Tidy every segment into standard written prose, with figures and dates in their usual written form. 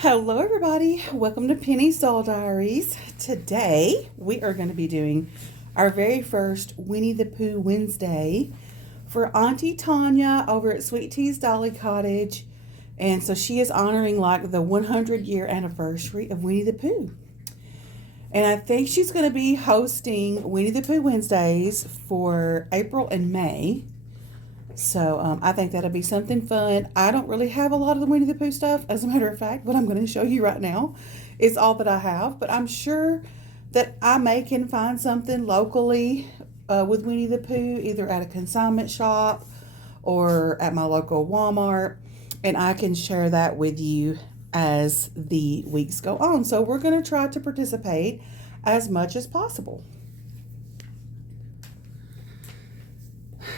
Hello, everybody. Welcome to Penny's Doll Diaries. Today, we are going to be doing our very first Winnie the Pooh Wednesday for Auntie Tonya over at Sweet Tea's Dolly Cottage. And so she is honoring like the 100-year anniversary of Winnie the Pooh. And I think she's going to be hosting Winnie the Pooh Wednesdays for April and May. So I think that'll be something fun. I don't really have a lot of the Winnie the Pooh stuff. As a matter of fact, what I'm going to show you right now is all that I have. But I'm sure that I can find something locally with Winnie the Pooh, either at a consignment shop or at my local Walmart. And I can share that with you as the weeks go on. So we're going to try to participate as much as possible.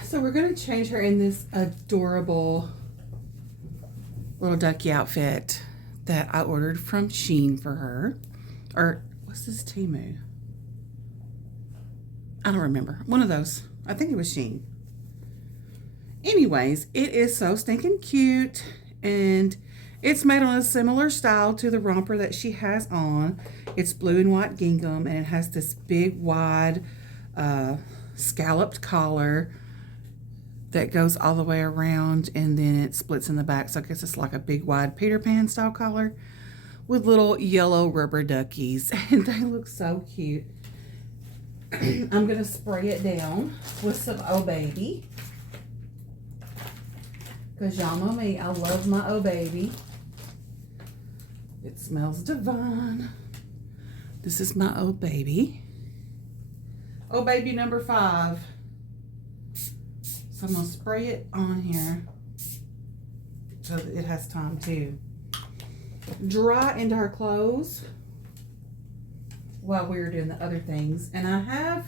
So we're going to change her in this adorable little ducky outfit that I ordered from Shein for her. Or what's this, Temu? I don't remember. One of those. I think it was Shein. Anyways, it is so stinking cute. And it's made on a similar style to the romper that she has on. It's blue and white gingham. And it has this big, wide, scalloped collar that goes all the way around, and then it splits in the back. So I guess it's like a big wide Peter Pan style collar with little yellow rubber duckies, and they look so cute. I'm gonna spray it down with some Oh Baby, because y'all know me, I love my Oh Baby. It smells divine. This is my Oh Baby. Oh Baby number 5. So I'm going to spray it on here so that it has time to dry into her clothes while we're doing the other things. And I have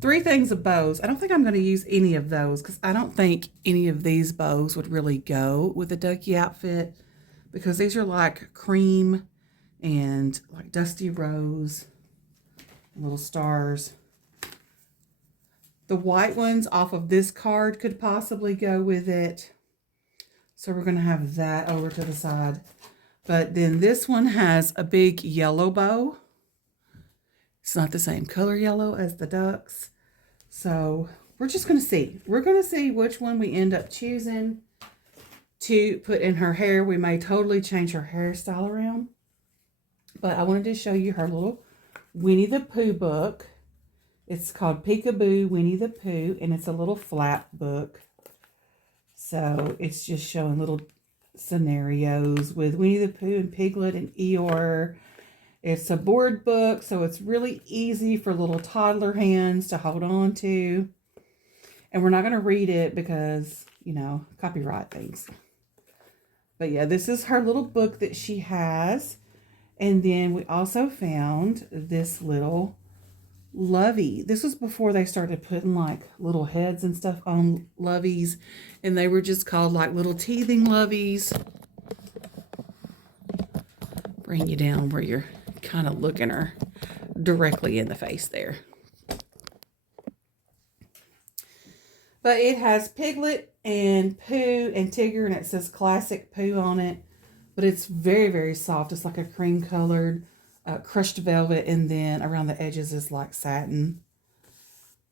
3 things of bows. I don't think I'm going to use any of those because I don't think any of these bows would really go with the ducky outfit, because these are like cream and like dusty rose, little stars. The white ones off of this card could possibly go with it. So we're going to have that over to the side. But then this one has a big yellow bow. It's not the same color yellow as the ducks. So we're just going to see. We're going to see which one we end up choosing to put in her hair. We may totally change her hairstyle around. But I wanted to show you her little Winnie the Pooh book. It's called Peekaboo Winnie the Pooh, and it's a little flap book. So it's just showing little scenarios with Winnie the Pooh and Piglet and Eeyore. It's a board book, so it's really easy for little toddler hands to hold on to. And we're not going to read it because, you know, copyright things. But yeah, this is her little book that she has. And then we also found this little lovey. This was before they started putting like little heads and stuff on loveys, and they were just called like little teething loveys. Bring you down where you're kind of looking her directly in the face there. But it has Piglet and Pooh and Tigger, and it says Classic Pooh on it. But it's very, very soft. It's like a cream colored crushed velvet, and then around the edges is like satin,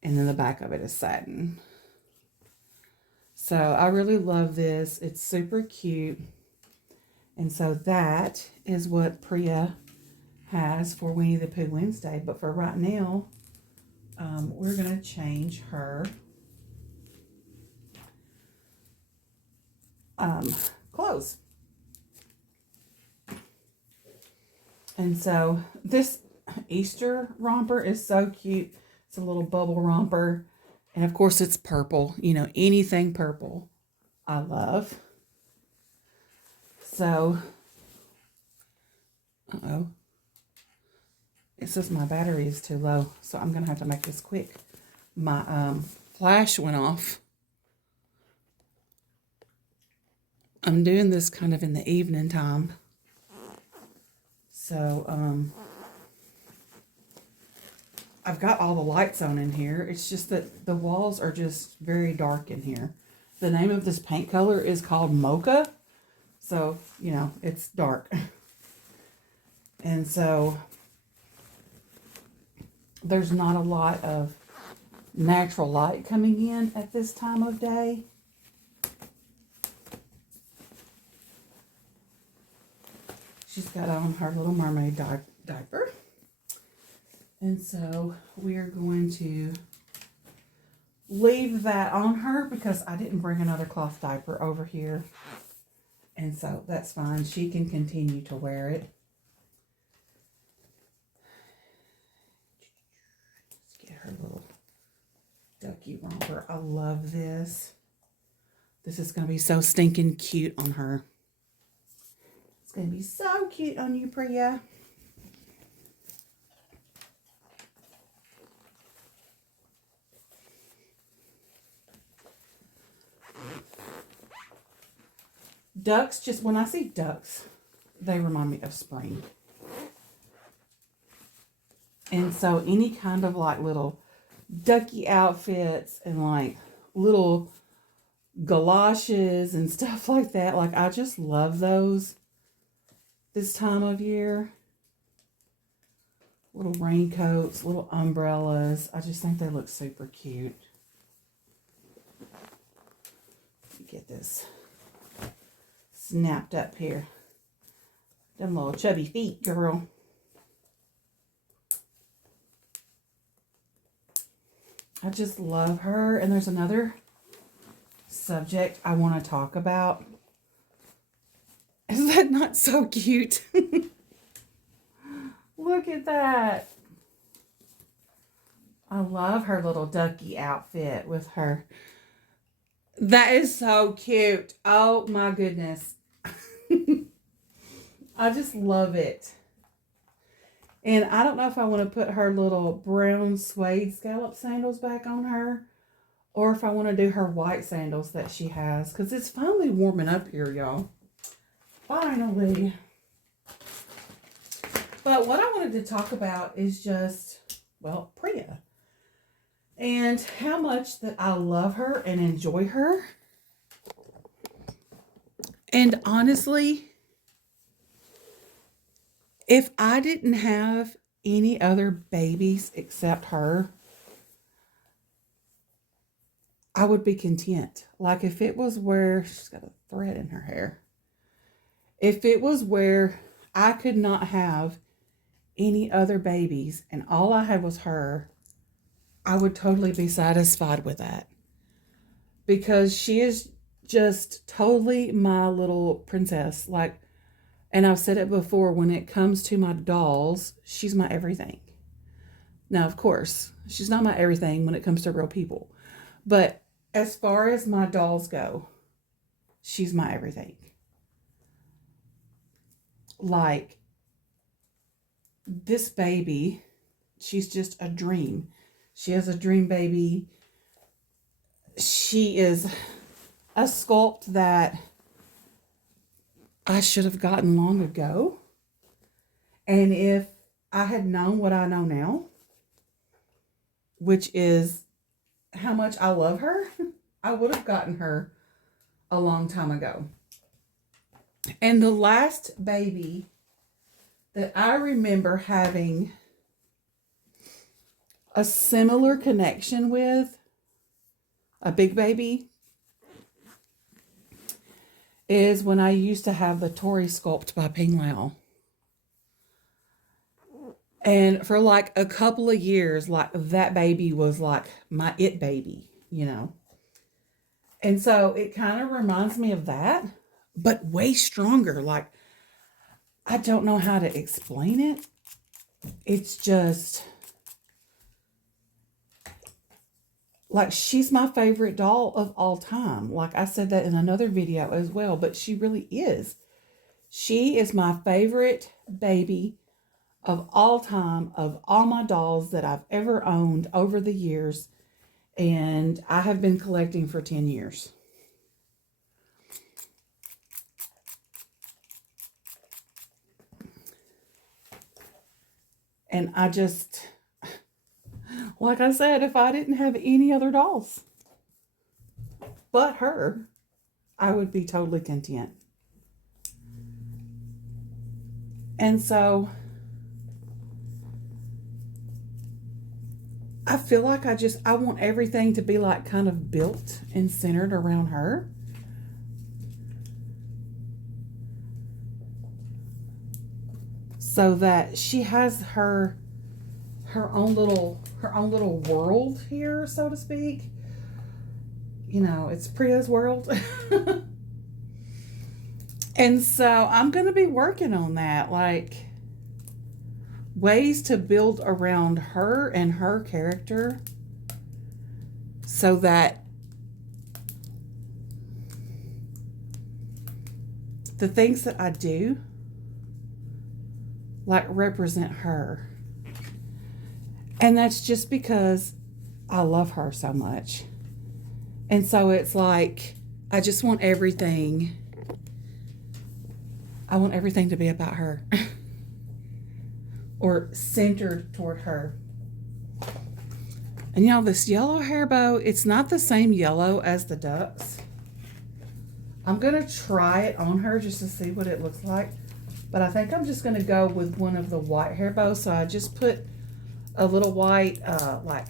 and then the back of it is satin. So I really love this. It's super cute. And so that is what Priya has for Winnie the Pooh Wednesday. But for right now, we're going to change her clothes. And so this Easter romper is so cute. It's a little bubble romper. And of course it's purple. You know, anything purple I love. So, it says my battery is too low. So I'm going to have to make this quick. My flash went off. I'm doing this kind of in the evening time. So, I've got all the lights on in here. It's just that the walls are just very dark in here. The name of this paint color is called Mocha. So, you know, it's dark. And so there's not a lot of natural light coming in at this time of day. She's got on her little mermaid diaper. And so we're going to leave that on her because I didn't bring another cloth diaper over here. And so that's fine. She can continue to wear it. Let's get her little ducky romper. I love this. This is going to be so stinking cute on her. It's going to be so cute on you, Priya. Ducks, just when I see ducks, they remind me of spring. And so any kind of like little ducky outfits and like little galoshes and stuff like that, like I just love those this time of year. Little raincoats, little umbrellas. I just think they look super cute. Get this snapped up here. Them little chubby feet, girl. I just love her. And there's another subject I want to talk about. Is that not so cute? Look at that. I love her little ducky outfit with her. That is so cute. Oh my goodness. I just love it. And I don't know if I want to put her little brown suede scallop sandals back on her, or if I want to do her white sandals that she has, because it's finally warming up here, y'all. Finally. But what I wanted to talk about is just, well, Priya. And how much that I love her and enjoy her. And honestly, if I didn't have any other babies except her, I would be content. Like if it was where, she's got a thread in her hair. If it was where I could not have any other babies and all I had was her, I would totally be satisfied with that. Because she is just totally my little princess. Like, and I've said it before, when it comes to my dolls, she's my everything. Now, of course, she's not my everything when it comes to real people. But as far as my dolls go, she's my everything. Like, this baby, she's just a dream. She has a dream baby. She is a sculpt that I should have gotten long ago. And if I had known what I know now, which is how much I love her, I would have gotten her a long time ago. And the last baby that I remember having a similar connection with, a big baby, is when I used to have the Tory sculpt by Ping Lao. And for like a couple of years, like that baby was like my it baby, you know. And so it kind of reminds me of that, but way stronger. Like, I don't know how to explain it. It's just like, she's my favorite doll of all time. Like I said that in another video as well, but she really is. She is my favorite baby of all time, of all my dolls that I've ever owned over the years. And I have been collecting for 10 years. And I just, like I said, if I didn't have any other dolls, but her, I would be totally content. And so I feel like I want everything to be like kind of built and centered around her. So that she has her own little world here, so to speak. You know, it's Priya's world. And so I'm going to be working on that, like ways to build around her and her character so that the things that I do like represent her. And that's just because I love her so much. And so it's like, I just want everything. I want everything to be about her. Or centered toward her. And you know, this yellow hair bow, it's not the same yellow as the ducks. I'm going to try it on her just to see what it looks like. But I think I'm just going to go with one of the white hair bows. So I just put a little white, like,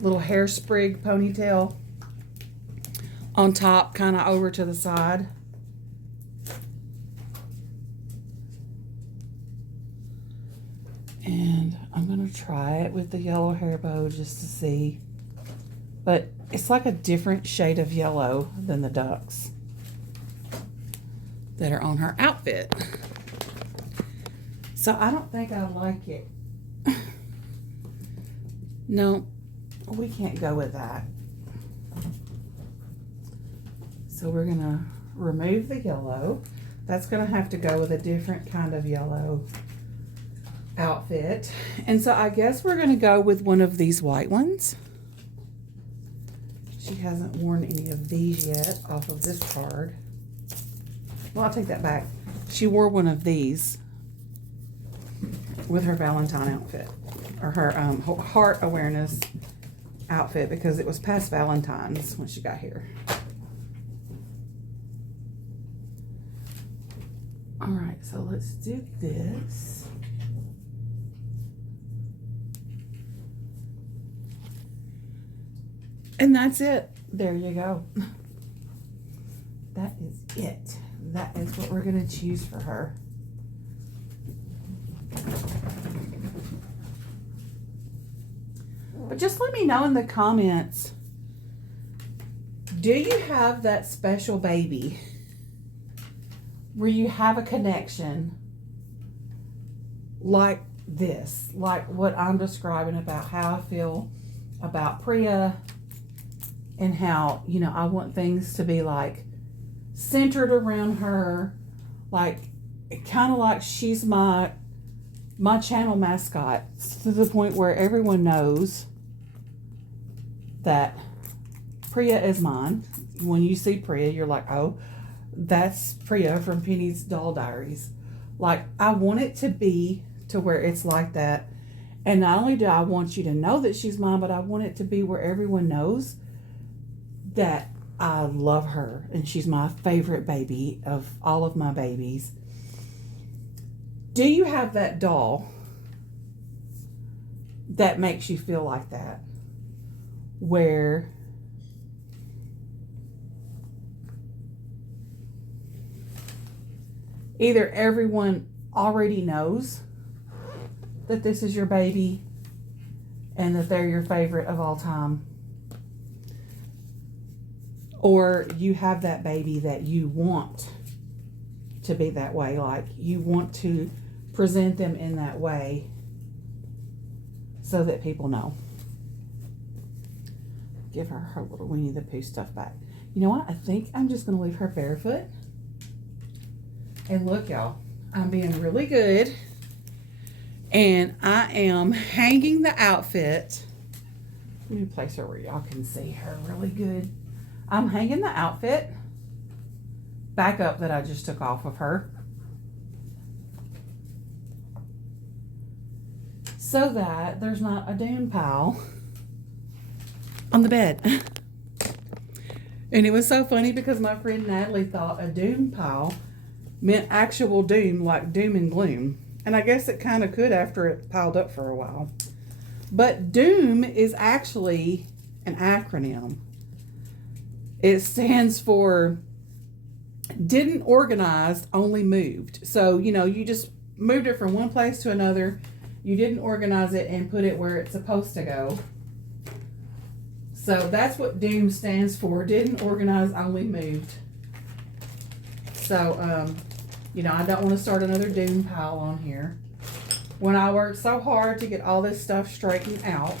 little hair sprig ponytail on top, kind of over to the side. And I'm going to try it with the yellow hair bow just to see. But it's like a different shade of yellow than the ducks that are on her outfit. So I don't think I like it. No, we can't go with that. So we're going to remove the yellow. That's going to have to go with a different kind of yellow outfit. And so I guess we're going to go with one of these white ones. She hasn't worn any of these yet off of this card. Well, I'll take that back. She wore one of these with her Valentine outfit, or her heart awareness outfit, because it was past Valentine's when she got here. All right, so let's do this. And that's it. There you go. That is it. That is what we're going to choose for her. But just let me know in the comments, do you have that special baby where you have a connection like this, like what I'm describing about how I feel about Priya, and how, you know, I want things to be like centered around her, like kind of like she's my channel mascot, to the point where everyone knows that Priya is mine. When you see Priya, you're like, oh, that's Priya from Penny's Doll Diaries. Like, I want it to be to where it's like that. And not only do I want you to know that she's mine, but I want it to be where everyone knows that I love her and she's my favorite baby of all of my babies. Do you have that doll that makes you feel like that? Where either everyone already knows that this is your baby and that they're your favorite of all time, or you have that baby that you want to be that way, like you want to present them in that way so that people know. Give her her little Winnie the Pooh stuff back. You know what? I think I'm just going to leave her barefoot. And look, y'all, I'm being really good. And I am hanging the outfit. Let me place her where y'all can see her really good. I'm hanging the outfit back up that I just took off of her, so that there's not a dune pile on the bed. And it was so funny because my friend Natalie thought a doom pile meant actual doom, like doom and gloom. And I guess it kind of could after it piled up for a while. But doom is actually an acronym. It stands for didn't organize, only moved. So, you know, you just moved it from one place to another. You didn't organize it and put it where it's supposed to go. So that's what doom stands for. Didn't organize, only moved. So, you know, I don't want to start another doom pile on here. When I worked so hard to get all this stuff straightened out.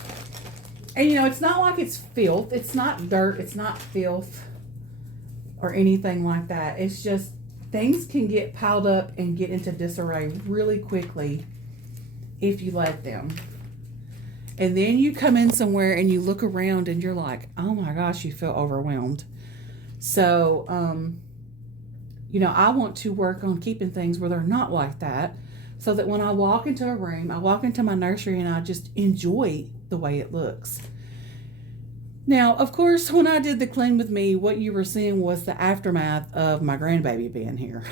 And, you know, it's not like it's filth. It's not dirt. It's not filth or anything like that. It's just things can get piled up and get into disarray really quickly if you let them. And then you come in somewhere and you look around and you're like, oh my gosh, you feel overwhelmed. So, you know, I want to work on keeping things where they're not like that, so that when I walk into a room, I walk into my nursery and I just enjoy the way it looks. Now, of course, when I did the clean with me, what you were seeing was the aftermath of my grandbaby being here.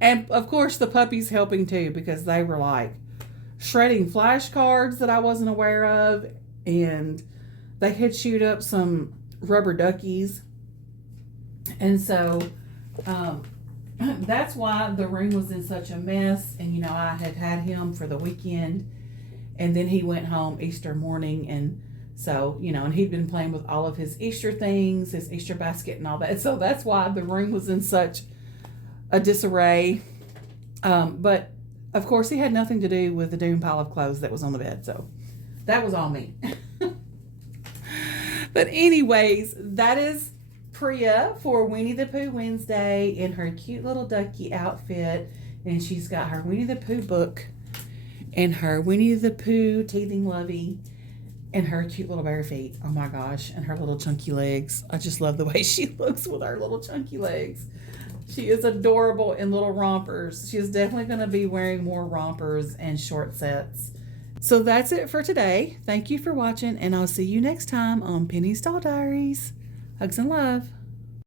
And of course, the puppies helping too, because they were like shredding flashcards that I wasn't aware of. And they had chewed up some rubber duckies. And so, that's why the room was in such a mess. And, you know, I had had him for the weekend. And then he went home Easter morning. And so, you know, and he'd been playing with all of his Easter things, his Easter basket and all that. So that's why the room was in such a disarray. But, of course, he had nothing to do with the doom pile of clothes that was on the bed. So that was all me. But anyways, that is Priya for Winnie the Pooh Wednesday in her cute little ducky outfit. And she's got her Winnie the Pooh book and her Winnie the Pooh teething lovey and her cute little bare feet. Oh my gosh. And her little chunky legs. I just love the way she looks with her little chunky legs. She is adorable in little rompers. She is definitely going to be wearing more rompers and short sets. So that's it for today. Thank you for watching, and I'll see you next time on Penny's Doll Diaries. Hugs and love.